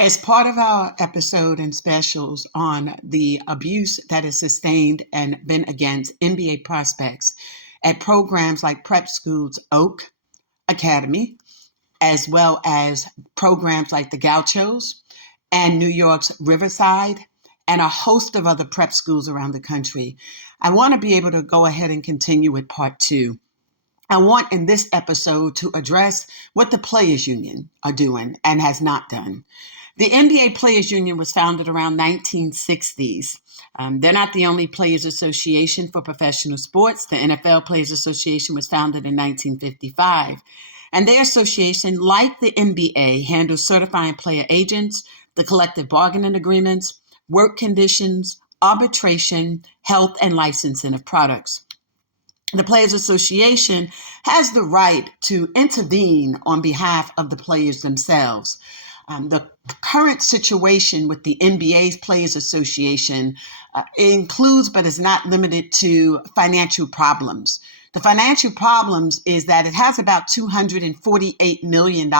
As part of our episode and specials on the abuse that is sustained and been against NBA prospects at programs like prep schools Oak Academy, as well as programs like the Gauchos and New York's Riverside, and a host of other prep schools around the country, I want to be able to go ahead and continue with part two. I want in this episode to address what the Players Union are doing and has not done. The NBA Players Union was founded around 1960s. They're not the only players association for professional sports. The NFL Players Association was founded in 1955. And their association, like the NBA, handles certifying player agents, the collective bargaining agreements, work conditions, arbitration, health, and licensing of products. The Players Association has the right to intervene on behalf of the players themselves. The current situation with the NBA's Players Association includes, but is not limited to, financial problems. The financial problems is that it has about $248 million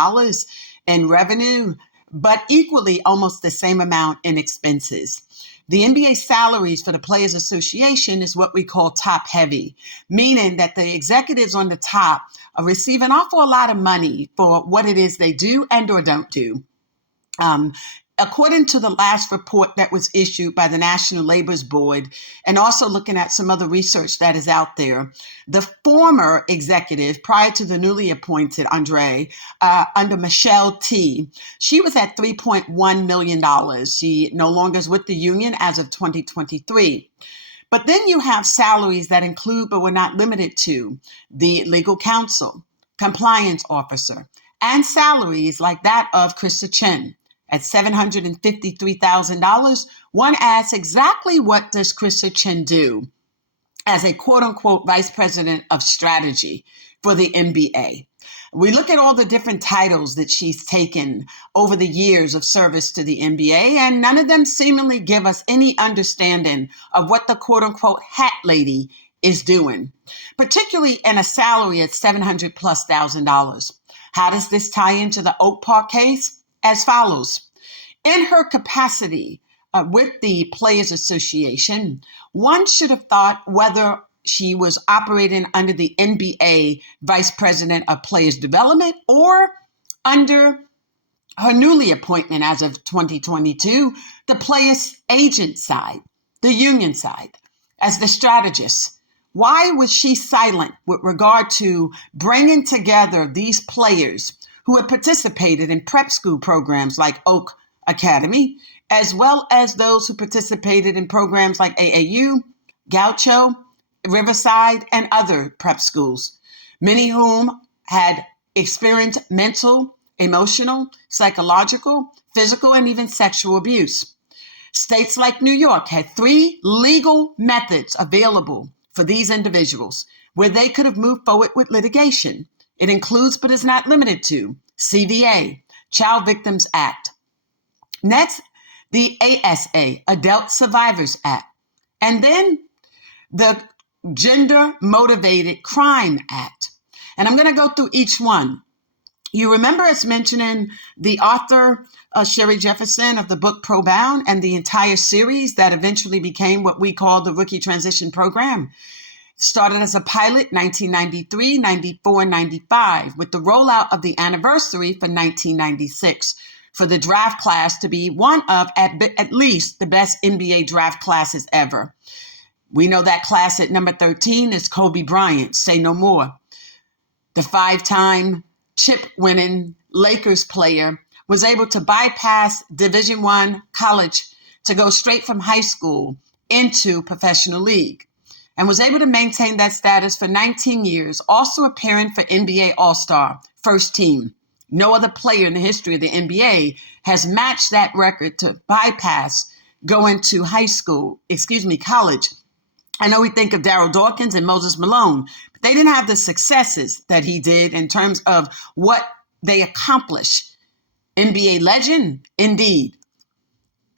in revenue, but equally almost the same amount in expenses. The NBA salaries for the Players Association is what we call top heavy, meaning that the executives on the top are receiving an awful lot of money for what it is they do and or don't do. According to the last report that was issued by the National Labor Board, and also looking at some other research that is out there, the former executive, prior to the newly appointed Andre, under Michelle T., she was at $3.1 million. She no longer is with the union as of 2023. But then you have salaries that include, but were not limited to, the legal counsel, compliance officer, and salaries like that of Chrysa Chin. At $753,000, one asks, exactly what does Chrysa Chin do as a quote-unquote vice president of strategy for the NBA? We look at all the different titles that she's taken over the years of service to the NBA, and none of them seemingly give us any understanding of what the quote-unquote hat lady is doing, particularly in a salary at $700,000+. How does this tie into the Oak Park case? As follows. In her capacity with the Players Association, one should have thought whether she was operating under the NBA Vice President of Players Development or under her newly appointment as of 2022, the Players Agent side, the union side, as the strategist. Why was she silent with regard to bringing together these players who had participated in prep school programs like Oak Academy, as well as those who participated in programs like AAU, Gaucho, Riverside, and other prep schools, many whom had experienced mental, emotional, psychological, physical, and even sexual abuse. States like New York had 3 legal methods available for these individuals where they could have moved forward with litigation. It includes, but is not limited to, CVA, Child Victims Act. Next, the ASA, Adult Survivors Act. And then the Gender Motivated Crime Act. And I'm going to go through each one. You remember us mentioning the author, Sherry Jefferson, of the book Pro Bound and the entire series that eventually became what we call the Rookie Transition Program. Started as a pilot 1993, 94, 95, with the rollout of the anniversary for 1996 for the draft class to be one of, at least, the best NBA draft classes ever. We know that class at number 13 is Kobe Bryant, say no more. The 5-time chip-winning Lakers player was able to bypass Division I college to go straight from high school into professional league, and was able to maintain that status for 19 years, also appearing for NBA All-Star First Team. No other player in the history of the NBA has matched that record to bypass going to college. I know we think of Darryl Dawkins and Moses Malone, but they didn't have the successes that he did in terms of what they accomplished. NBA legend, indeed.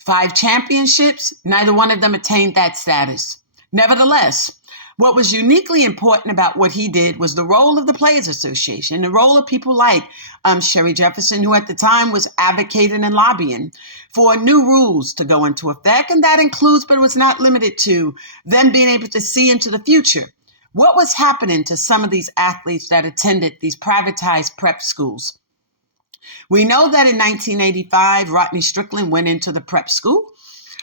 5 championships, neither one of them attained that status. Nevertheless, What was uniquely important about what he did was the role of the Players Association, the role of people like Sherry Jefferson, who at the time was advocating and lobbying for new rules to go into effect. And that includes, but was not limited to, them being able to see into the future. What was happening to some of these athletes that attended these privatized prep schools? We know that in 1985, Rodney Strickland went into the prep school,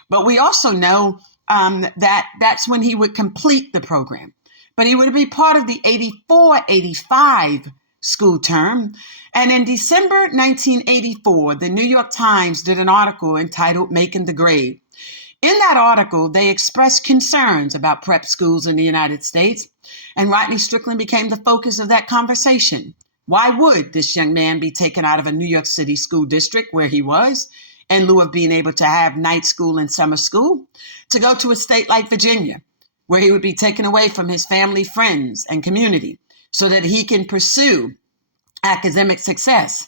but we also know that that's when he would complete the program. But he would be part of the 84-85 school term. And in December 1984, the New York Times did an article entitled Making the Grade. In that article, they expressed concerns about prep schools in the United States, and Rodney Strickland became the focus of that conversation. Why would this young man be taken out of a New York City school district where he was, in lieu of being able to have night school and summer school, to go to a state like Virginia, where he would be taken away from his family, friends, and community so that he can pursue academic success?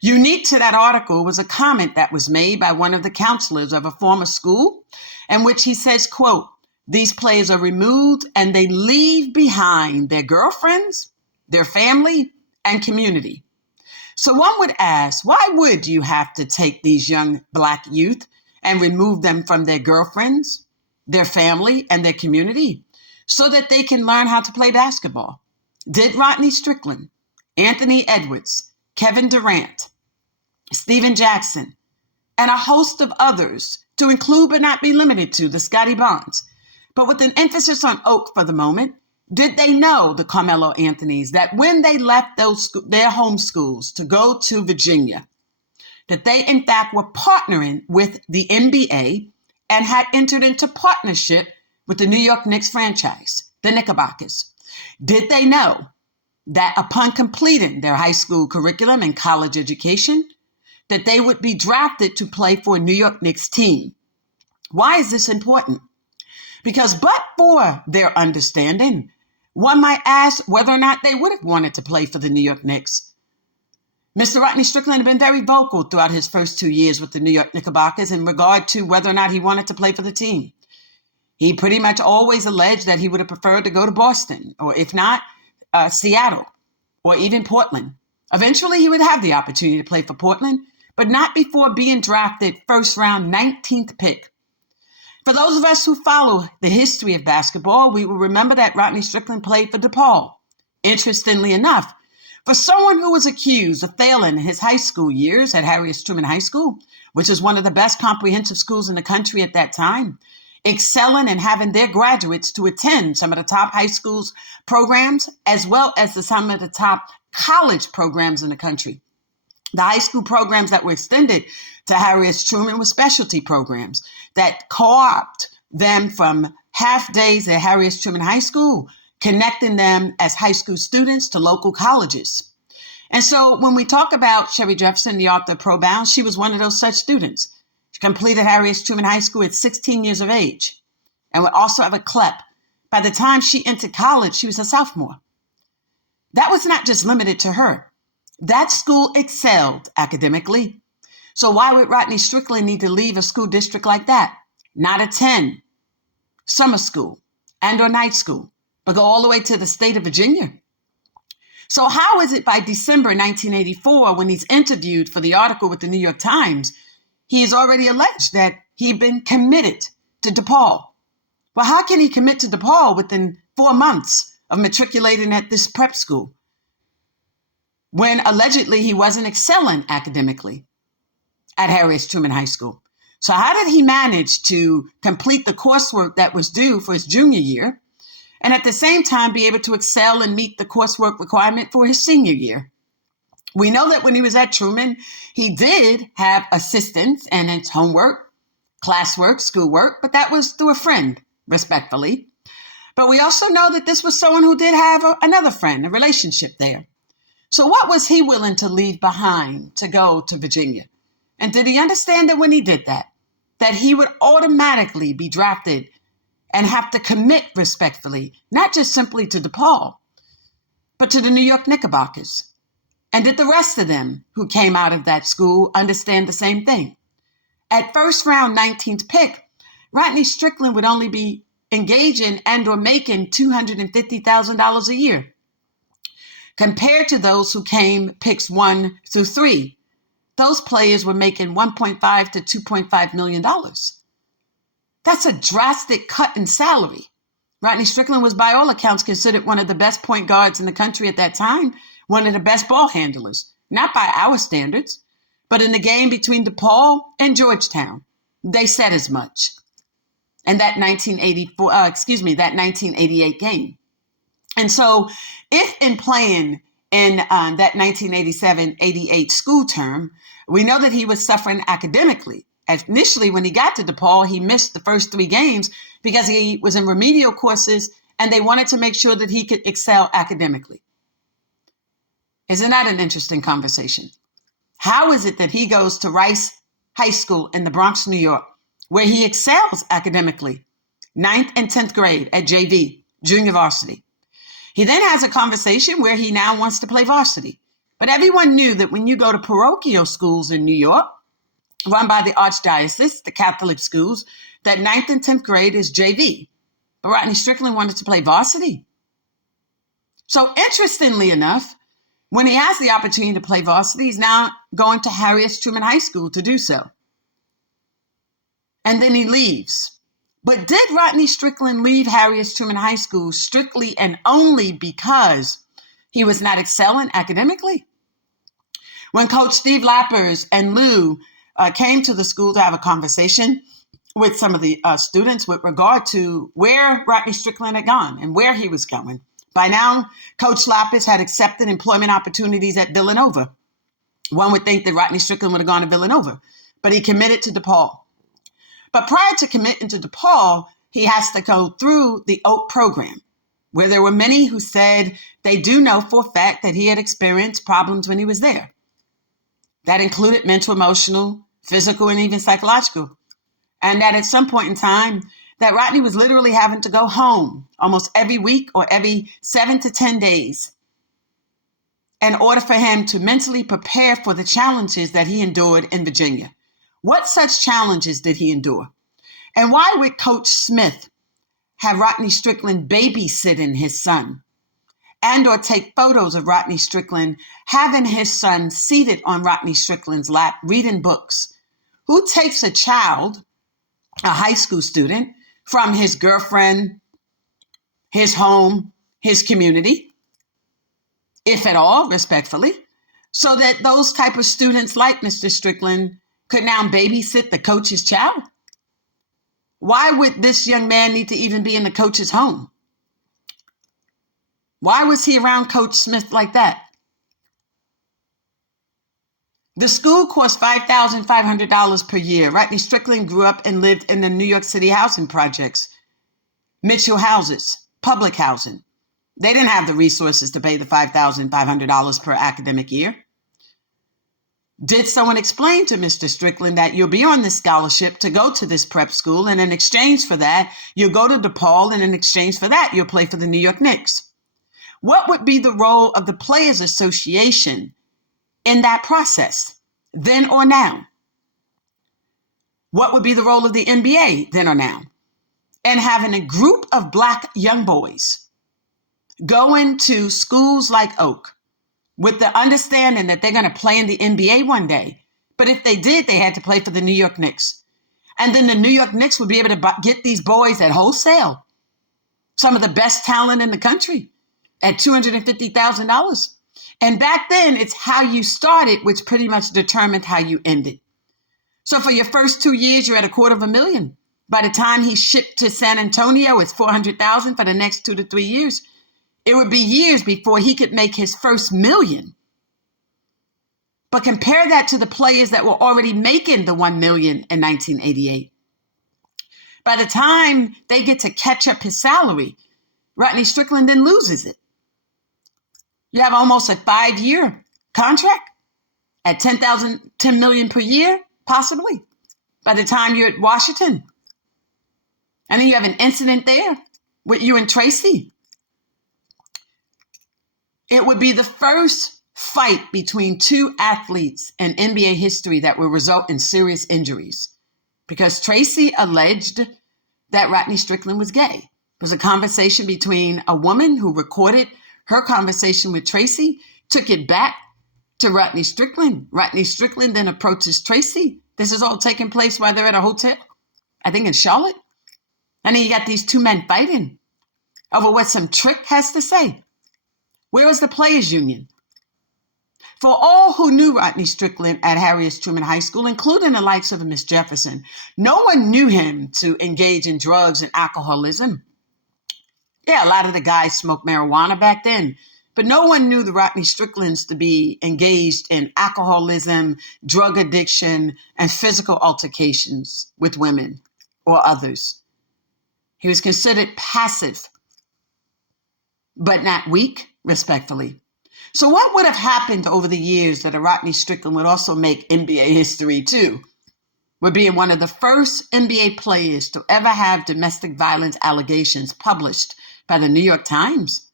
Unique to that article was a comment that was made by one of the counselors of a former school, in which he says, quote, "These players are removed and they leave behind their girlfriends, their family, and community." So one would ask, why would you have to take these young Black youth and remove them from their girlfriends, their family, and their community so that they can learn how to play basketball? Did Rodney Strickland, Anthony Edwards, Kevin Durant, Stephen Jackson, and a host of others, to include but not be limited to the Scotty Bonds, but with an emphasis on Oak for the moment, did they know, the Carmelo Anthonys, that when they left their home schools to go to Virginia, that they in fact were partnering with the NBA and had entered into partnership with the New York Knicks franchise, the Knickerbockers? Did they know that upon completing their high school curriculum and college education, that they would be drafted to play for a New York Knicks team? Why is this important? Because but for their understanding, one might ask whether or not they would have wanted to play for the New York Knicks. Mr. Rodney Strickland had been very vocal throughout his first 2 years with the New York Knickerbockers in regard to whether or not he wanted to play for the team. He pretty much always alleged that he would have preferred to go to Boston, or if not, Seattle, or even Portland. Eventually, he would have the opportunity to play for Portland, but not before being drafted first round 19th pick. For those of us who follow the history of basketball, we will remember that Rodney Strickland played for DePaul. Interestingly enough, for someone who was accused of failing his high school years at Harry S. Truman High School, which is one of the best comprehensive schools in the country at that time, excelling and having their graduates to attend some of the top high schools programs, as well as some of the top college programs in the country. The high school programs that were extended to Harry S. Truman were specialty programs that co-opt them from half days at Harry S. Truman High School, connecting them as high school students to local colleges. And so when we talk about Sherry Jefferson, the author of Pro Bound, she was one of those such students. She completed Harry S. Truman High School at 16 years of age and would also have a CLEP. By the time she entered college, she was a sophomore. That was not just limited to her. That school excelled academically. So why would Rodney Strickland need to leave a school district like that? Not attend summer school and or night school, but go all the way to the state of Virginia? So how is it by December 1984, when he's interviewed for the article with the New York Times, he has already alleged that he'd been committed to DePaul? Well, how can he commit to DePaul within 4 months of matriculating at this prep school, when allegedly he wasn't excelling academically at Harry S. Truman High School? So how did he manage to complete the coursework that was due for his junior year and at the same time be able to excel and meet the coursework requirement for his senior year? We know that when he was at Truman, he did have assistance and his homework, classwork, schoolwork, but that was through a friend, respectfully. But we also know that this was someone who did have another friend, a relationship there. So what was he willing to leave behind to go to Virginia? And did he understand that when he did that he would automatically be drafted and have to commit respectfully, not just simply to DePaul, but to the New York Knickerbockers? And did the rest of them who came out of that school understand the same thing? At first round 19th pick, Rodney Strickland would only be engaging and or making $250,000 a year, compared to those who came picks 1 through 3. Those players were making $1.5 to $2.5 million. That's a drastic cut in salary. Rodney Strickland was, by all accounts, considered one of the best point guards in the country at that time, one of the best ball handlers, not by our standards, but in the game between DePaul and Georgetown. They said as much. And that 1988 game. And so if in playing in that 1987-88 school term, we know that he was suffering academically. Initially, when he got to DePaul, he missed the first 3 games because he was in remedial courses and they wanted to make sure that he could excel academically. Isn't that an interesting conversation? How is it that he goes to Rice High School in the Bronx, New York, where he excels academically, 9th and 10th grade at JV, junior varsity? He then has a conversation where he now wants to play varsity. But everyone knew that when you go to parochial schools in New York, run by the Archdiocese, the Catholic schools, that 9th and 10th grade is JV. But Rodney Strickland wanted to play varsity. So interestingly enough, when he has the opportunity to play varsity, he's now going to Harriet Truman High School to do so. And then he leaves. But did Rodney Strickland leave Harriet Truman High School strictly and only because he was not excelling academically? When Coach Steve Lappers and Lou came to the school to have a conversation with some of the students with regard to where Rodney Strickland had gone and where he was going. By now, Coach Lappers had accepted employment opportunities at Villanova. One would think that Rodney Strickland would have gone to Villanova, but he committed to DePaul. But prior to committing to DePaul, he has to go through the Oak program, where there were many who said they do know for a fact that he had experienced problems when he was there. That included mental, emotional, physical, and even psychological. And that at some point in time, that Rodney was literally having to go home almost every week or every 7 to 10 days in order for him to mentally prepare for the challenges that he endured in Virginia. What such challenges did he endure? And why would Coach Smith have Rodney Strickland babysitting his son and or take photos of Rodney Strickland having his son seated on Rodney Strickland's lap reading books? Who takes a child, a high school student, from his girlfriend, his home, his community, if at all, respectfully, so that those type of students like Mr. Strickland could now babysit the coach's child? Why would this young man need to even be in the coach's home? Why was he around Coach Smith like that? The school cost $5,500 per year. Rodney Strickland grew up and lived in the New York City housing projects, Mitchell houses, public housing. They didn't have the resources to pay the $5,500 per academic year. Did someone explain to Mr. Strickland that you'll be on this scholarship to go to this prep school, and in exchange for that, you'll go to DePaul, and in exchange for that, you'll play for the New York Knicks? What would be the role of the Players Association in that process, then or now? What would be the role of the NBA, then or now? And having a group of Black young boys going to schools like Oak with the understanding that they're going to play in the NBA one day. But if they did, they had to play for the New York Knicks. And then the New York Knicks would be able to get these boys at wholesale, some of the best talent in the country, at $250,000. And back then, it's how you started, which pretty much determined how you ended. So for your first 2 years, you're at $250,000. By the time he shipped to San Antonio, it's $400,000 for the next 2 to 3 years. It would be years before he could make his first $1 million. But compare that to the players that were already making the $1 million in 1988. By the time they get to catch up his salary, Rodney Strickland then loses it. You have almost a 5-year contract at $10 million per year, possibly, by the time you're at Washington. And then you have an incident there with you and Tracy. It would be the first fight between two athletes in NBA history that will result in serious injuries, because Tracy alleged that Rodney Strickland was gay. It was a conversation between a woman who recorded her conversation with Tracy, took it back to Rodney Strickland. Rodney Strickland then approaches Tracy. This is all taking place while they're at a hotel, I think in Charlotte. And then you got these two men fighting over what some trick has to say. Where is the players' union? For all who knew Rodney Strickland at Harriet Truman High School, including the likes of Miss Jefferson, no one knew him to engage in drugs and alcoholism. Yeah, a lot of the guys smoked marijuana back then, but no one knew the Rodney Stricklands to be engaged in alcoholism, drug addiction, and physical altercations with women or others. He was considered passive, but not weak, respectfully. So what would have happened over the years that a Rodney Strickland would also make NBA history too, would being one of the first NBA players to ever have domestic violence allegations published by the New York Times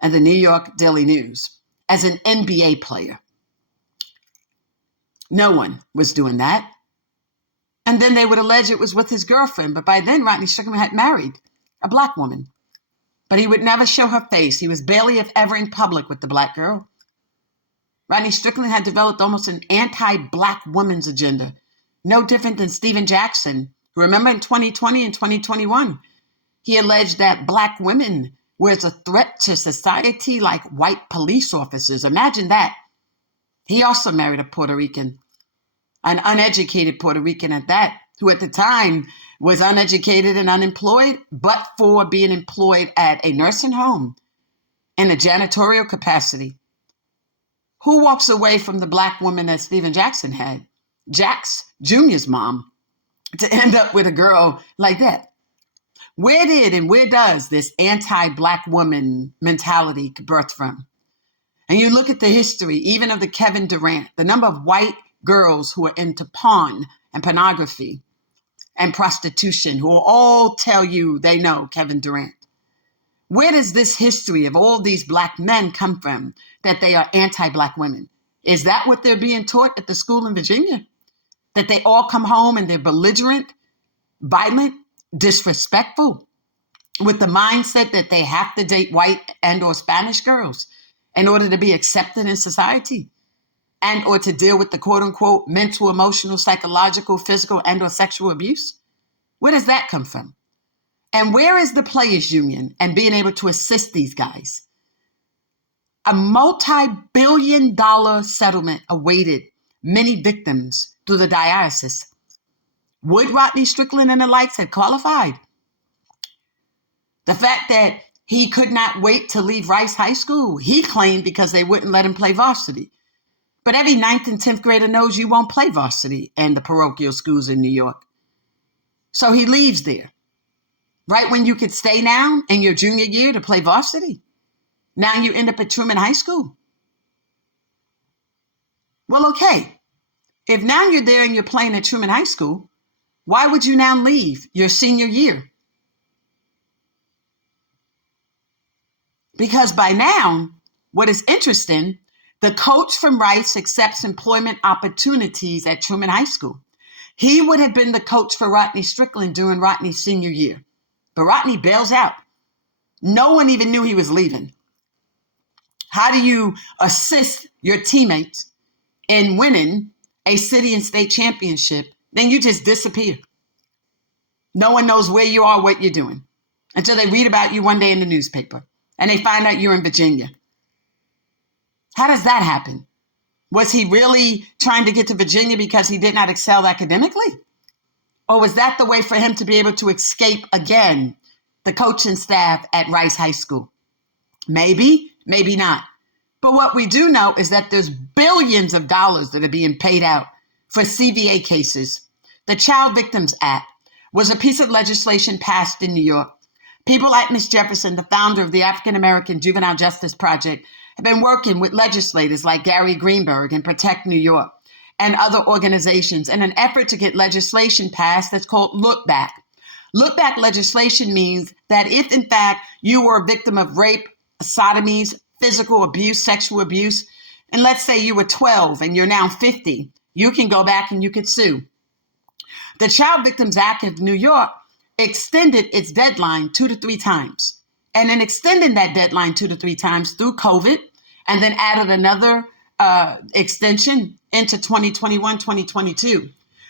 and the New York Daily News as an NBA player. No one was doing that. And then they would allege it was with his girlfriend, but by then Rodney Strickland had married a black woman. But he would never show her face. He was barely, if ever, in public with the black girl. Rodney Strickland had developed almost an anti-black woman's agenda, no different than Stephen Jackson. Remember in 2020 and 2021, he alleged that black women were a threat to society like white police officers. Imagine that. He also married a Puerto Rican, an uneducated Puerto Rican at that, who at the time was uneducated and unemployed, but for being employed at a nursing home in a janitorial capacity. Who walks away from the black woman that Stephen Jackson had, Jax Jr.'s mom, to end up with a girl like that? Where did and where does this anti-black woman mentality birth from? And you look at the history, even of the Kevin Durant, the number of white girls who are into porn and pornography and prostitution, who will all tell you they know Kevin Durant. Where does this history of all these black men come from that they are anti-black women? Is that what they're being taught at the school in Virginia? That they all come home and they're belligerent, violent, disrespectful, with the mindset that they have to date white and or Spanish girls in order to be accepted in society and or to deal with the quote unquote mental, emotional, psychological, physical, and or sexual abuse? Where does that come from? And where is the players union and being able to assist these guys? A multi-billion-dollar settlement awaited many victims through the diocese. Would Rodney Strickland and the likes have qualified? The fact that he could not wait to leave Rice High School, he claimed because they wouldn't let him play varsity. But every 9th and 10th grader knows you won't play varsity in the parochial schools in New York. So he leaves there. Right when you could stay now in your junior year to play varsity. Now you end up at Truman High School. Well, okay. If now you're there and you're playing at Truman High School, why would you now leave your senior year? Because by now, what is interesting, the coach from Rice accepts employment opportunities at Truman High School. He would have been the coach for Rodney Strickland during Rodney's senior year. But Rodney bails out. No one even knew he was leaving. How do you assist your teammates in winning a city and state championship? Then you just disappear. No one knows where you are, what you're doing, until they read about you one day in the newspaper and they find out you're in Virginia. How does that happen? Was he really trying to get to Virginia because he did not excel academically? Or was that the way for him to be able to escape again the coaching staff at Rice High School? Maybe, maybe not. But what we do know is that there's billions of dollars that are being paid out for CVA cases. The Child Victims Act was a piece of legislation passed in New York. People like Miss Jefferson, the founder of the African American Juvenile Justice Project, have been working with legislators like Gary Greenberg and Protect New York and other organizations in an effort to get legislation passed that's called Look Back. Look Back legislation means that if, in fact, you were a victim of rape, sodomies, physical abuse, sexual abuse, and let's say you were 12 and you're now 50, you can go back and you could sue. The Child Victims Act of New York extended its deadline 2 to 3 times. And then extending that deadline 2 to 3 times through COVID, and then added another extension into 2021, 2022.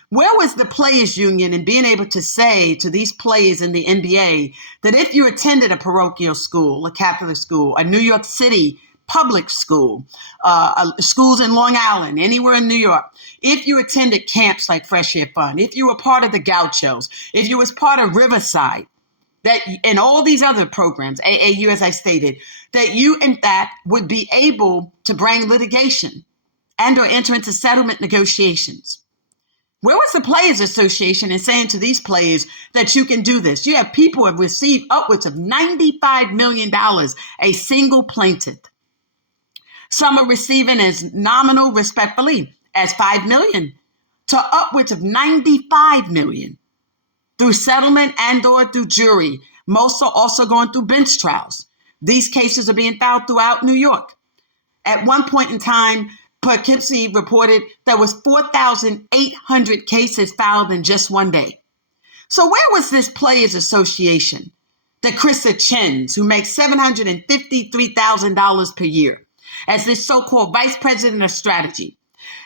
Where was the players union in being able to say to these players in the NBA that if you attended a parochial school, a Catholic school, a New York City public school, schools in Long Island, anywhere in New York, if you attended camps like Fresh Air Fund, if you were part of the Gauchos, if you was part of Riverside, that and all these other programs, AAU, as I stated, that you, in fact, would be able to bring litigation and or enter into settlement negotiations? Where was the Players Association in saying to these players that you can do this? You have people who have received upwards of $95 million, a single plaintiff. Some are receiving as nominal, respectfully, as $5 million to upwards of $95 million through settlement and or through jury. Most are also going through bench trials. These cases are being filed throughout New York. At one point in time, Poughkeepsie reported there was 4,800 cases filed in just one day. So where was this Players Association, the Chrysa Chins, who makes $753,000 per year, as this so-called vice president of strategy?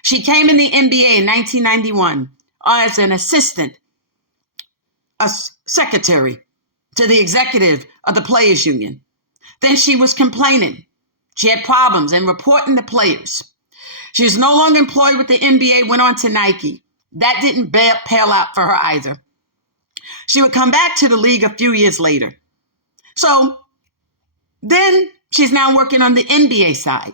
She came in the NBA in 1991 as an assistant, a secretary to the executive of the Players Union. Then she was complaining. She had problems and reporting the players. She was no longer employed with the NBA, went on to Nike. That didn't pale out for her either. She would come back to the league a few years later. So then she's now working on the NBA side.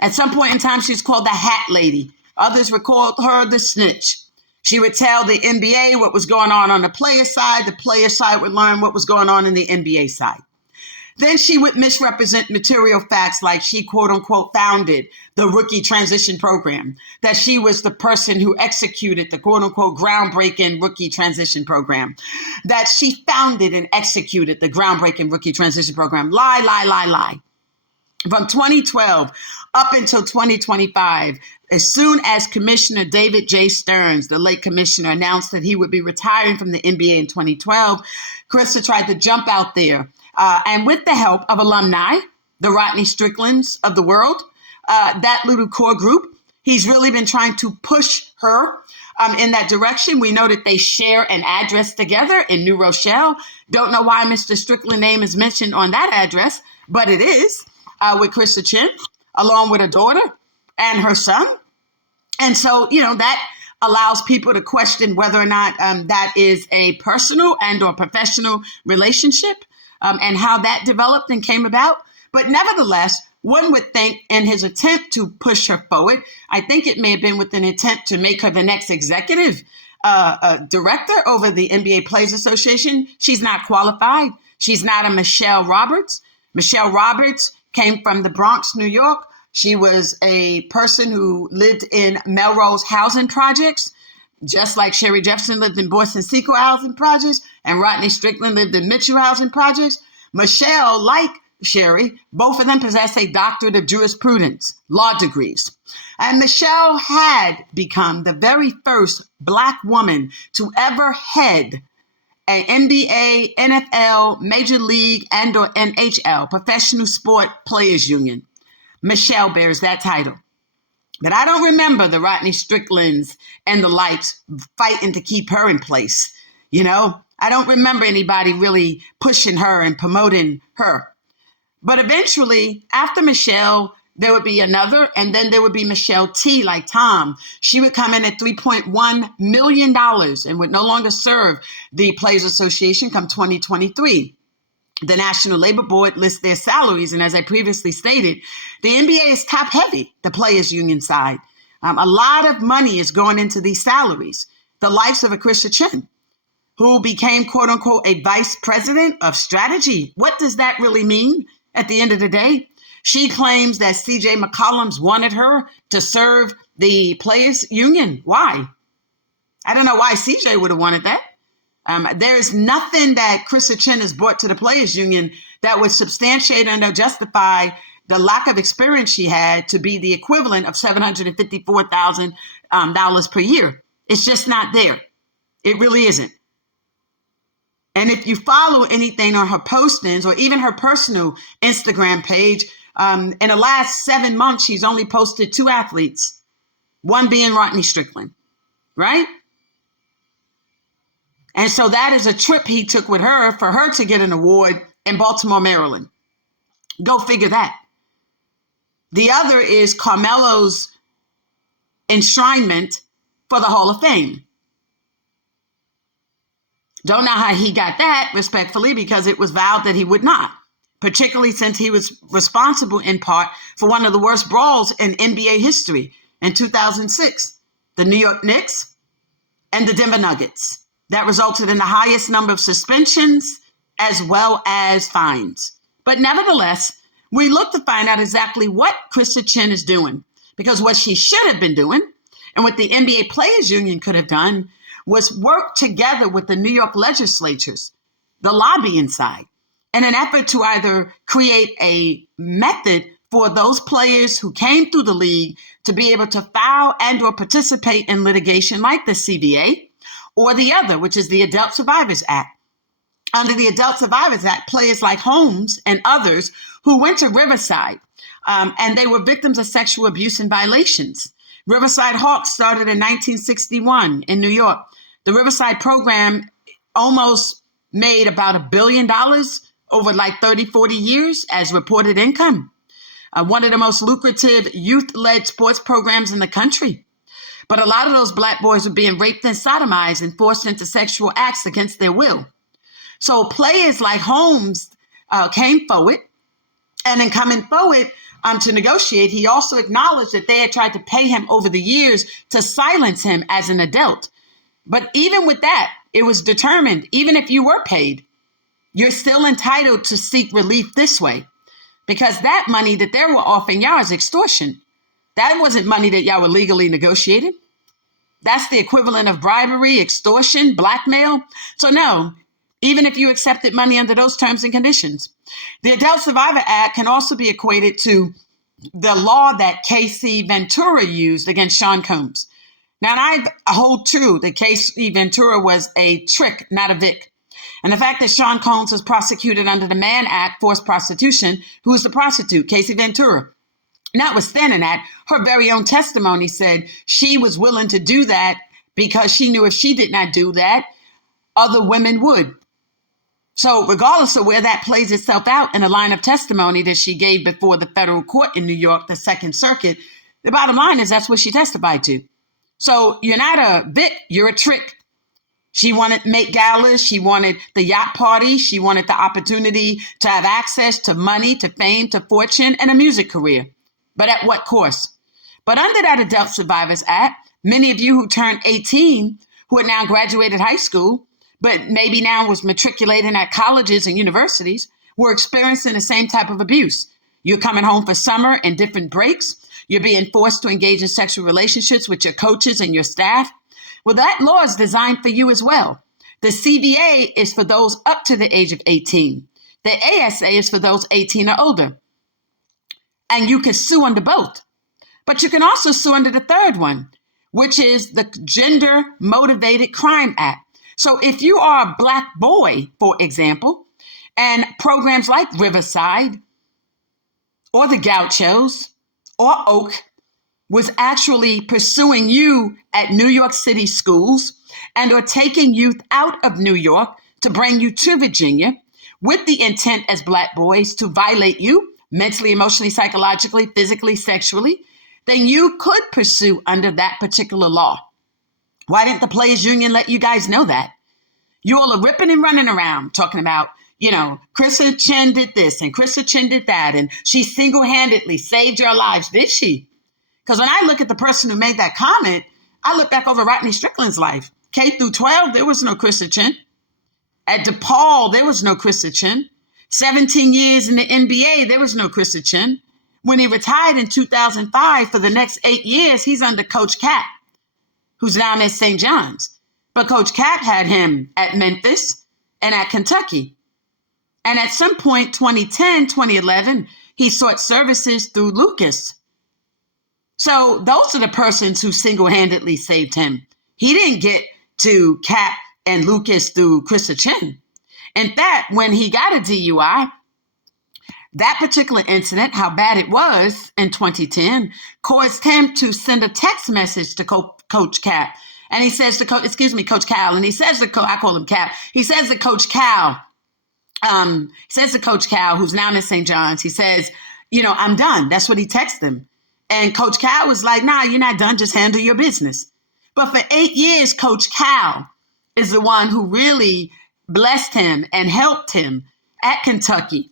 At some point in time, she's called the Hat Lady. Others would call her the Snitch. She would tell the NBA what was going on the player side. The player side would learn what was going on in the NBA side. Then she would misrepresent material facts like she, quote unquote, founded the rookie transition program, that she was the person who executed the, quote unquote, groundbreaking rookie transition program, that she founded and executed the groundbreaking rookie transition program. Lie, lie, lie, lie. From 2012 up until 2025, as soon as Commissioner David J. Stearns, the late commissioner, announced that he would be retiring from the NBA in 2012, Chrysa tried to jump out there. And with the help of alumni, the Rodney Stricklands of the world, that little core group, he's really been trying to push her in that direction. We know that they share an address together in New Rochelle. Don't know why Mr. Strickland's name is mentioned on that address, but it is with Chrysa Chin, along with her daughter and her son. And so, that allows people to question whether or not that is a personal and or professional relationship. And how that developed and came about. But nevertheless, one would think in his attempt to push her forward, I think it may have been with an attempt to make her the next executive director over the NBA Players Association. She's not qualified. She's not a Michelle Roberts. Michelle Roberts came from the Bronx, New York. She was a person who lived in Melrose housing projects, just like Sherry Jefferson lived in Boston Sequel housing projects and Rodney Strickland lived in Mitchell housing projects. Michelle, like Sherry, both of them possess a doctorate of jurisprudence, law degrees. And Michelle had become the very first Black woman to ever head an NBA, NFL, Major League, and or NHL, professional sport players union. Michelle bears that title. But I don't remember the Rodney Stricklands and the likes fighting to keep her in place. I don't remember anybody really pushing her and promoting her. But eventually, after Michelle, there would be another, and then there would be Michelle T, like Tom. She would come in at $3.1 million and would no longer serve the Players Association come 2023. The National Labor Board lists their salaries. And as I previously stated, the NBA is top heavy, the players union side. A lot of money is going into these salaries. The likes of a Chrysa Chin, who became, quote unquote, a vice president of strategy. What does that really mean at the end of the day? She claims that CJ McCollum's wanted her to serve the players union. Why? I don't know why CJ would have wanted that. There is nothing that Chrysa Chin has brought to the Players Union that would substantiate and justify the lack of experience she had to be the equivalent of $754,000 per year. It's just not there. It really isn't. And if you follow anything on her postings or even her personal Instagram page, in the last 7 months, she's only posted 2 athletes, one being Rodney Strickland, right? And so that is a trip he took with her for her to get an award in Baltimore, Maryland. Go figure that. The other is Carmelo's enshrinement for the Hall of Fame. Don't know how he got that, respectfully, because it was vowed that he would not, particularly since he was responsible in part for one of the worst brawls in NBA history in 2006, the New York Knicks and the Denver Nuggets. That resulted in the highest number of suspensions as well as fines. But nevertheless, we look to find out exactly what Chrysa Chin is doing, because what she should have been doing and what the NBA Players Union could have done was work together with the New York legislatures, the lobbying side, in an effort to either create a method for those players who came through the league to be able to file and or participate in litigation like the CBA, or the other, which is the Adult Survivors Act. Under the Adult Survivors Act, players like Holmes and others who went to Riverside, and they were victims of sexual abuse and violations. Riverside Hawks started in 1961 in New York. The Riverside program almost made about $1 billion over like 30, 40 years as reported income. One of the most lucrative youth-led sports programs in the country. But a lot of those Black boys were being raped and sodomized and forced into sexual acts against their will. So players like Holmes came forward, and in coming forward to negotiate, he also acknowledged that they had tried to pay him over the years to silence him as an adult. But even with that, it was determined, even if you were paid, you're still entitled to seek relief this way, because that money that they were offering y'all is extortion. That wasn't money that y'all were legally negotiating. That's the equivalent of bribery, extortion, blackmail. So no, even if you accepted money under those terms and conditions. The Adult Survivor Act can also be equated to the law that Casey Ventura used against Sean Combs. Now, I hold true that Casey Ventura was a trick, not a Vic. And the fact that Sean Combs was prosecuted under the Mann Act, forced prostitution, who was the prostitute, Casey Ventura. Notwithstanding that, her very own testimony said she was willing to do that because she knew if she did not do that, other women would. So regardless of where that plays itself out in a line of testimony that she gave before the federal court in New York, the Second Circuit, the bottom line is that's what she testified to. So you're not a Vic, you're a trick. She wanted Met galas, she wanted the yacht party, she wanted the opportunity to have access to money, to fame, to fortune, and a music career. But at what cost? But under that Adult Survivors Act, many of you who turned 18, who had now graduated high school, but maybe now was matriculating at colleges and universities, were experiencing the same type of abuse. You're coming home for summer and different breaks. You're being forced to engage in sexual relationships with your coaches and your staff. Well, that law is designed for you as well. The CVA is for those up to the age of 18. The ASA is for those 18 or older. And you can sue under both. But you can also sue under the third one, which is the Gender Motivated Crime Act. So if you are a Black boy, for example, and programs like Riverside or the Gauchos or Oak was actually pursuing you at New York City schools and or taking youth out of New York to bring you to Virginia with the intent as Black boys to violate you mentally, emotionally, psychologically, physically, sexually, then you could pursue under that particular law. Why didn't the Players Union let you guys know that? You all are ripping and running around talking about, Chrysa Chin did this and Chrysa Chin did that, and she single-handedly saved your lives. Did she? Because when I look at the person who made that comment, I look back over Rodney Strickland's life. K through 12, there was no Chrysa Chin. At DePaul, there was no Chrysa Chin. 17 years in the NBA, there was no Chrysa Chin. When he retired in 2005, for the next 8 years, he's under Coach Cap, who's down at St. John's. But Coach Cap had him at Memphis and at Kentucky. And at some point, 2010, 2011, he sought services through Lucas. So those are the persons who single-handedly saved him. He didn't get to Cap and Lucas through Chrysa Chin. In fact, when he got a DUI, that particular incident, how bad it was in 2010, caused him to send a text message to Coach Cap. And he says to Coach Cal, and he says to I call him Cap. He says to Coach Cal, who's now in St. John's, he says, I'm done. That's what he texted him. And Coach Cal was like, nah, you're not done. Just handle your business. But for 8 years, Coach Cal is the one who really blessed him and helped him at Kentucky,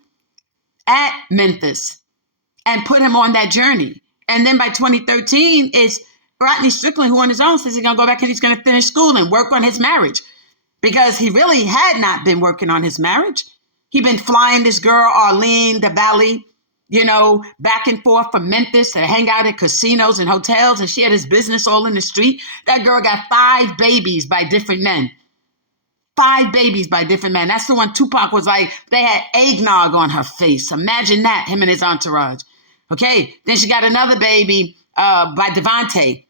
at Memphis, and put him on that journey. And then by 2013, it's Rodney Strickland, who on his own says he's going to go back and he's going to finish school and work on his marriage, because he really had not been working on his marriage. He'd been flying this girl, Arlene de Valley, back and forth from Memphis to hang out at casinos and hotels, and she had his business all in the street. That girl got 5 babies by different men. 5 babies by different men. That's the one Tupac was like, they had eggnog on her face. Imagine that, him and his entourage. Okay, then she got another baby by Devontae.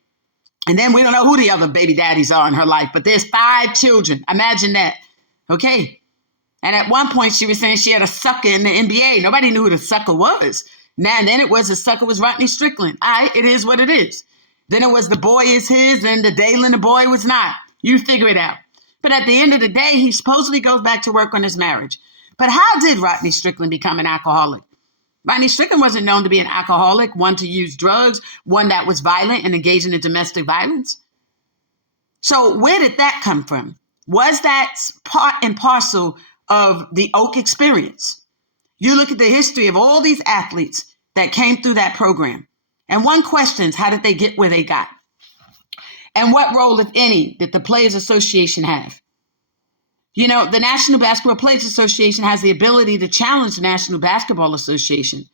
And then we don't know who the other baby daddies are in her life, but there's 5 children. Imagine that. Okay. And at one point she was saying she had a sucker in the NBA. Nobody knew who the sucker was. And then the sucker was Rodney Strickland. All right, it is what it is. Then it was the boy is his and the Dalen the boy was not. You figure it out. But at the end of the day, he supposedly goes back to work on his marriage. But how did Rodney Strickland become an alcoholic? Rodney Strickland wasn't known to be an alcoholic, one to use drugs, one that was violent and engaging in domestic violence. So where did that come from? Was that part and parcel of the Oak experience? You look at the history of all these athletes that came through that program. And one question is, how did they get where they got? And what role, if any, did the Players Association have? The National Basketball Players Association has the ability to challenge the National Basketball Association,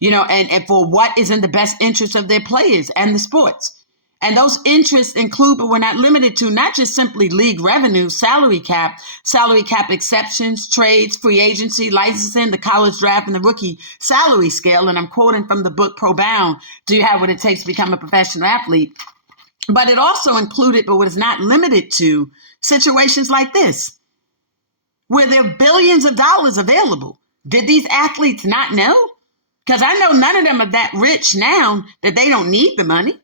and for what is in the best interest of their players and the sports. And those interests include, but we're not limited to, not just simply league revenue, salary cap exceptions, trades, free agency, licensing, the college draft, and the rookie salary scale. And I'm quoting from the book Pro Bound, Do You Have What It Takes to Become a Professional Athlete? But it also included, but what is not limited to, situations like this, where there are billions of dollars available. Did these athletes not know? Because I know none of them are that rich now that they don't need the money.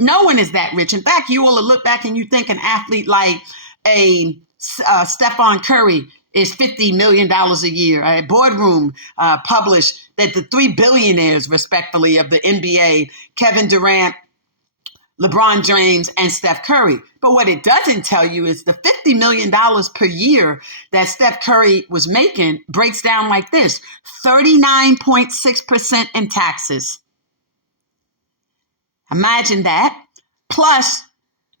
No one is that rich. In fact, you will look back and you think an athlete like a Stephen Curry is $50 million a year. A boardroom published that the 3 billionaires, respectfully, of the NBA, Kevin Durant, LeBron James, and Steph Curry. But what it doesn't tell you is the $50 million per year that Steph Curry was making breaks down like this: 39.6% in taxes. Imagine that. Plus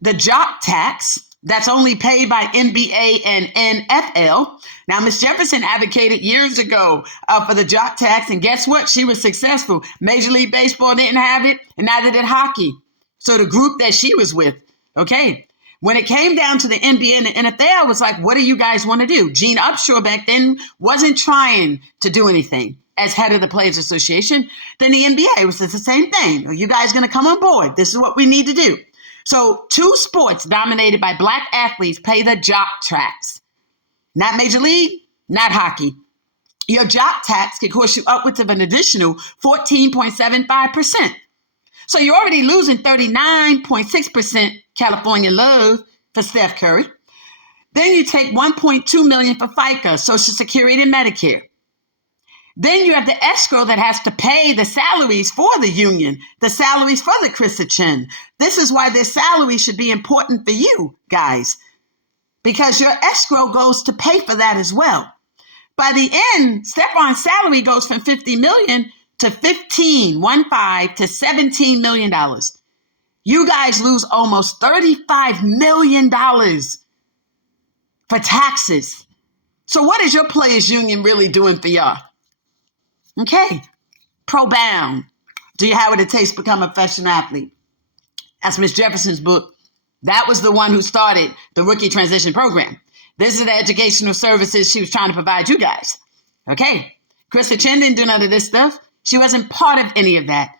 the jock tax that's only paid by NBA and NFL. Now, Miss Jefferson advocated years ago for the jock tax, and guess what? She was successful. Major League Baseball didn't have it, and neither did hockey. So the group that she was with, okay, when it came down to the NBA and the NFL, was like, what do you guys want to do? Gene Upshaw back then wasn't trying to do anything as head of the Players Association. Then the NBA was the same thing. Are you guys going to come on board? This is what we need to do. So 2 sports dominated by Black athletes pay the jock tax. Not Major League, not hockey. Your jock tax could cost you upwards of an additional 14.75%. So you're already losing 39.6% California love for Steph Curry. Then you take $1.2 million for FICA, Social Security, and Medicare. Then you have the escrow that has to pay the salaries for the union, the salaries for the Chrysa Chin. This is why their salary should be important for you guys, because your escrow goes to pay for that as well. By the end, Stefan's salary goes from $50 million to $17 million. You guys lose almost $35 million for taxes. So what is your players union really doing for y'all? Okay, Pro Bound. Do you have what it takes to become a professional athlete? That's Miss Jefferson's book. That was the one who started the rookie transition program. This is the educational services she was trying to provide you guys. Okay, Chrysa Chin didn't do none of this stuff. She wasn't part of any of that.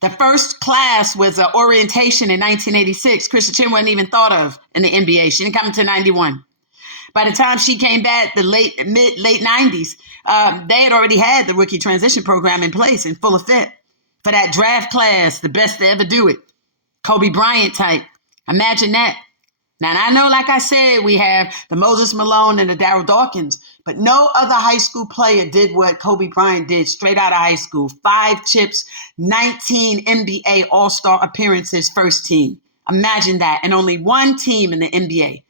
The first class was orientation in 1986. Chrysa Chin wasn't even thought of in the NBA. She didn't come until 91. By the time she came back, the late 90s, they had already had the rookie transition program in place in full effect for that draft class, the best to ever do it. Kobe Bryant type. Imagine that. Now, I know, like I said, we have the Moses Malone and the Darryl Dawkins, but no other high school player did what Kobe Bryant did straight out of high school. 5 chips, 19 NBA All-Star appearances, first team. Imagine that. And only one team in the NBA,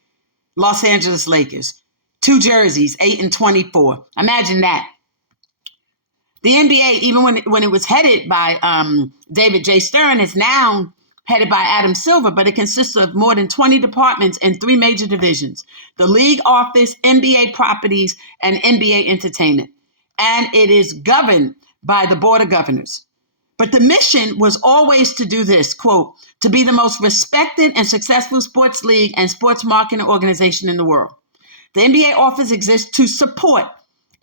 Los Angeles Lakers. 2 jerseys, 8 and 24. Imagine that. The NBA, even when it was headed by David J. Stern, is now headed by Adam Silver, but it consists of more than 20 departments in 3 major divisions: the league office, NBA properties, and NBA entertainment. And it is governed by the Board of Governors. But the mission was always to do this, quote, to be the most respected and successful sports league and sports marketing organization in the world. The NBA office exists to support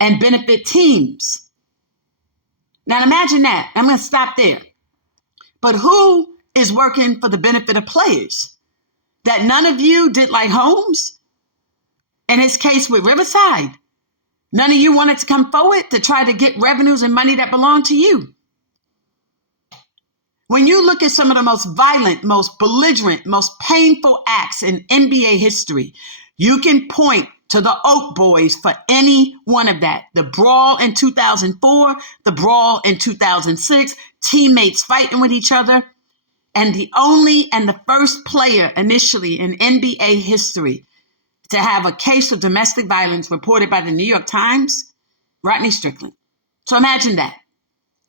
and benefit teams. Now imagine that. I'm going to stop there. But who is working for the benefit of players? That none of you did like Holmes? In his case with Riverside? None of you wanted to come forward to try to get revenues and money that belong to you? When you look at some of the most violent, most belligerent, most painful acts in NBA history, you can point to the Oak Boys for any one of that. The brawl in 2004, the brawl in 2006, teammates fighting with each other. And the only and the first player initially in NBA history to have a case of domestic violence reported by the New York Times, Rodney Strickland. So imagine that.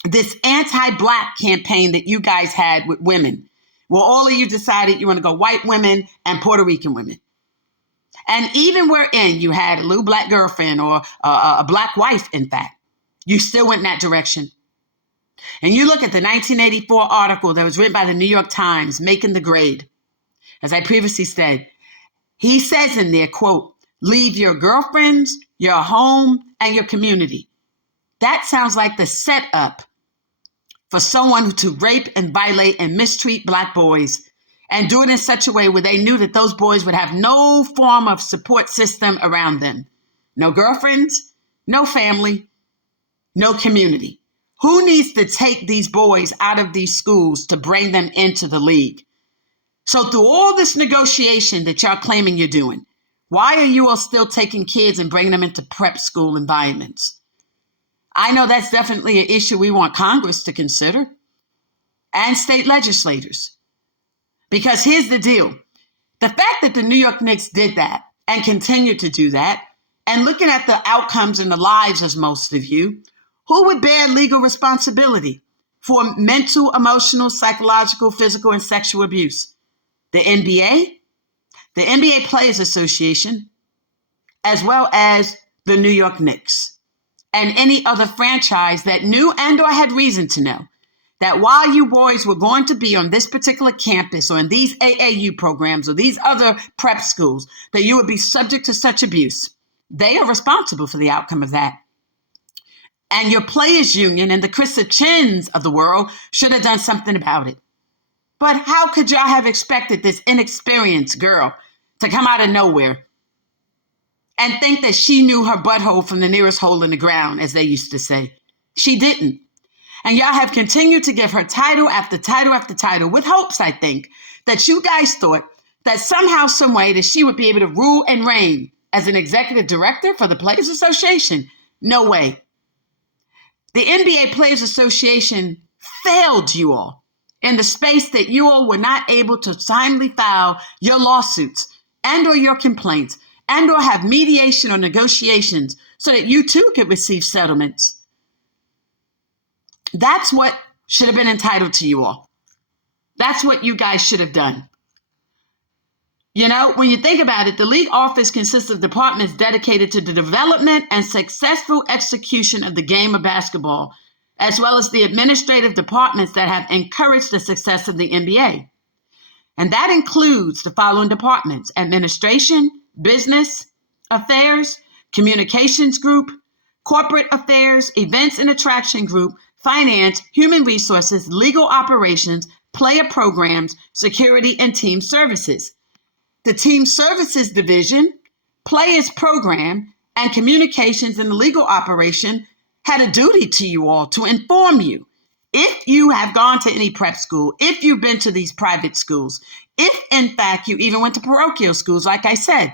This anti-Black campaign that you guys had with women, where all of you decided you want to go white women and Puerto Rican women. And even wherein you had a little Black girlfriend or a Black wife, in fact, you still went in that direction. And you look at the 1984 article that was written by the New York Times, Making the Grade. As I previously said, he says in there, quote, leave your girlfriends, your home, and your community. That sounds like the setup for someone to rape and violate and mistreat Black boys and do it in such a way where they knew that those boys would have no form of support system around them. No girlfriends, no family, no community. Who needs to take these boys out of these schools to bring them into the league? So through all this negotiation that y'all claiming you're doing, why are you all still taking kids and bringing them into prep school environments? I know that's definitely an issue we want Congress to consider and state legislators. Because here's the deal. The fact that the New York Knicks did that and continue to do that, and looking at the outcomes and the lives of most of you, who would bear legal responsibility for mental, emotional, psychological, physical, and sexual abuse? The NBA, the NBA Players Association, as well as the New York Knicks, and any other franchise that knew and or had reason to know that while you boys were going to be on this particular campus or in these AAU programs or these other prep schools, that you would be subject to such abuse. They are responsible for the outcome of that. And your players union and the Chrysa Chins of the world should have done something about it. But how could y'all have expected this inexperienced girl to come out of nowhere and think that she knew her butthole from the nearest hole in the ground, as they used to say? She didn't. And y'all have continued to give her title after title after title with hopes, I think, that you guys thought that somehow, some way, that she would be able to rule and reign as an executive director for the Players Association. No way. The NBA Players Association failed you all in the space that you all were not able to timely file your lawsuits and or your complaints and or have mediation or negotiations so that you too could receive settlements. That's what should have been entitled to you all. That's what you guys should have done. You know, when you think about it, the league office consists of departments dedicated to the development and successful execution of the game of basketball, as well as the administrative departments that have encouraged the success of the NBA. And that includes the following departments: administration, business affairs, communications group, corporate affairs, events and attraction group, finance, human resources, legal operations, player programs, security, and team services. The team services division players program and communications in the legal operation had a duty to you all to inform you. If you have gone to any prep school, if you've been to these private schools, if in fact you even went to parochial schools, like I said,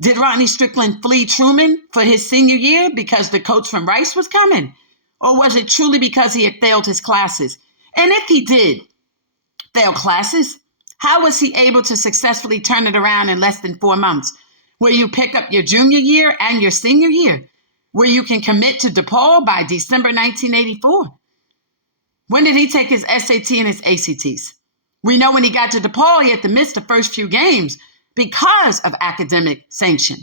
did Rodney Strickland flee Truman for his senior year because the coach from Rice was coming? Or was it truly because he had failed his classes? And if he did fail classes, how was he able to successfully turn it around in less than 4 months, where you pick up your junior year and your senior year, where you can commit to DePaul by December 1984? When did he take his SAT and his ACTs? We know when he got to DePaul, he had to miss the first few games because of academic sanction.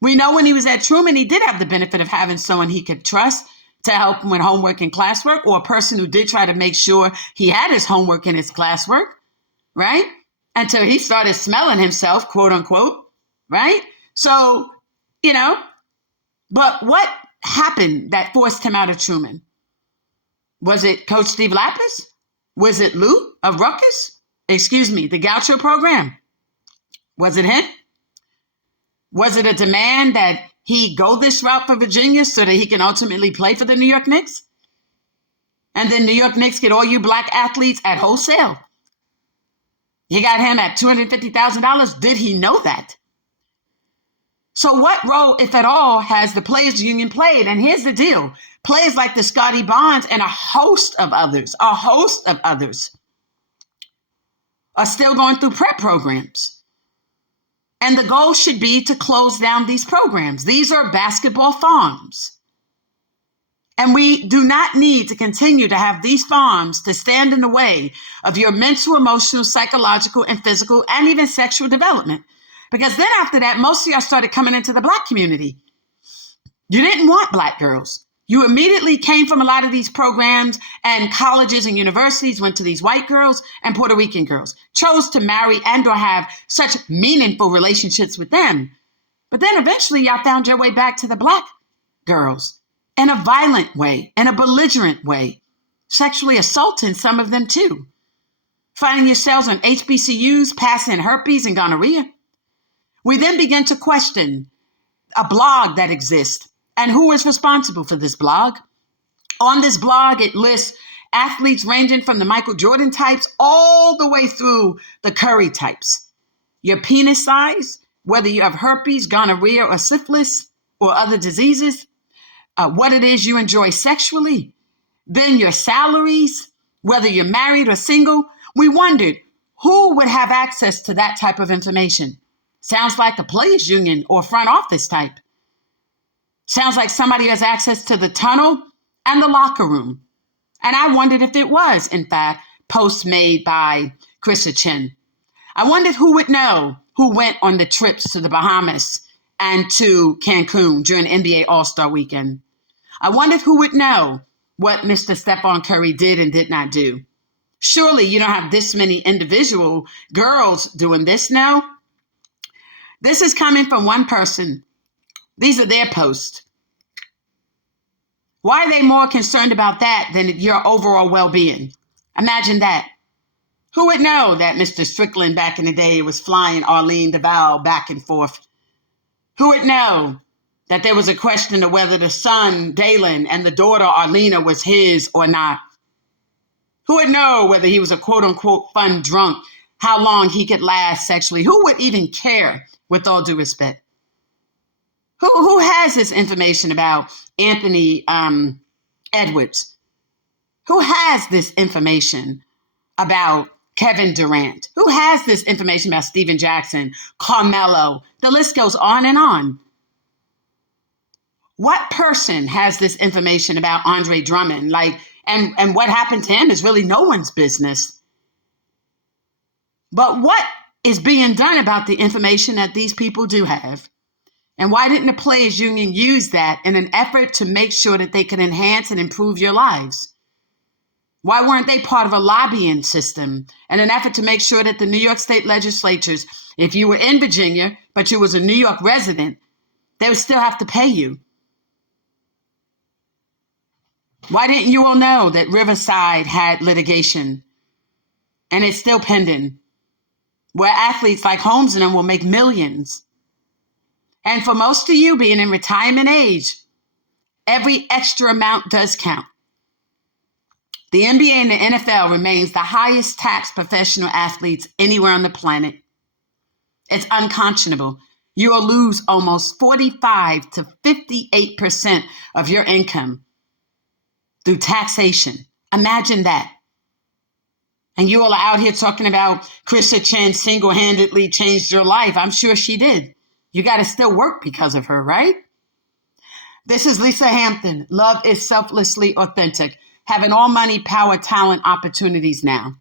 We know when he was at Truman, he did have the benefit of having someone he could trust to help him with homework and classwork, or a person who did try to make sure he had his homework and his classwork, right? Until he started smelling himself, quote unquote, right? So, but what happened that forced him out of Truman? Was it Coach Steve Lapis? Was it Lou of Rutgers? The Gaucho program? Was it him? Was it a demand that he go this route for Virginia so that he can ultimately play for the New York Knicks? And then New York Knicks get all you black athletes at wholesale. You got him at $250,000. Did he know that? So what role, if at all, has the Players Union played? And here's the deal. Players like the Scotty Bonds and a host of others are still going through prep programs. And the goal should be to close down these programs. These are basketball farms. And we do not need to continue to have these farms to stand in the way of your mental, emotional, psychological, and physical, and even sexual development. Because then after that, most of y'all started coming into the black community. You didn't want black girls. You immediately came from a lot of these programs, and colleges and universities went to these white girls and Puerto Rican girls, chose to marry and or have such meaningful relationships with them. But then eventually y'all found your way back to the black girls in a violent way, in a belligerent way, sexually assaulting some of them too. Finding yourselves on HBCUs passing herpes and gonorrhea. We then begin to question a blog that exists and who is responsible for this blog. On this blog, it lists athletes ranging from the Michael Jordan types all the way through the Curry types. Your penis size, whether you have herpes, gonorrhea, or syphilis, or other diseases, what it is you enjoy sexually, then your salaries, whether you're married or single. We wondered who would have access to that type of information. Sounds like a players union or front office type. Sounds like somebody has access to the tunnel and the locker room. And I wondered if it was, in fact, posts made by Chrysa Chin. I wondered who would know who went on the trips to the Bahamas and to Cancun during NBA All-Star Weekend. I wondered who would know what Mr. Stephon Curry did and did not do. Surely you don't have this many individual girls doing this now. This is coming from one person. These are their posts. Why are they more concerned about that than your overall well-being? Imagine that. Who would know that Mr. Strickland back in the day was flying Arlene Duval back and forth? Who would know that there was a question of whether the son, Dalen, and the daughter, Arlena, was his or not? Who would know whether he was a quote-unquote fun drunk, how long he could last sexually? Who would even care, with all due respect? Who has this information about Anthony Edwards? Who has this information about Kevin Durant? Who has this information about Steven Jackson, Carmelo? The list goes on and on. What person has this information about Andre Drummond? And what happened to him is really no one's business. But what is being done about the information that these people do have? And why didn't the Players Union use that in an effort to make sure that they could enhance and improve your lives? Why weren't they part of a lobbying system in an effort to make sure that the New York state legislatures, if you were in Virginia, but you was a New York resident, they would still have to pay you? Why didn't you all know that Riverside had litigation and it's still pending, where athletes like Holmes and them will make millions? And for most of you being in retirement age, every extra amount does count. The NBA and the NFL remains the highest taxed professional athletes anywhere on the planet. It's unconscionable. You will lose almost 45 to 58% of your income through taxation. Imagine that. And you all are out here talking about Chrysa Chin single-handedly changed your life. I'm sure she did. You got to still work because of her, right? This is Lisa Hampton. Love is selflessly authentic. Having all money, power, talent, opportunities now.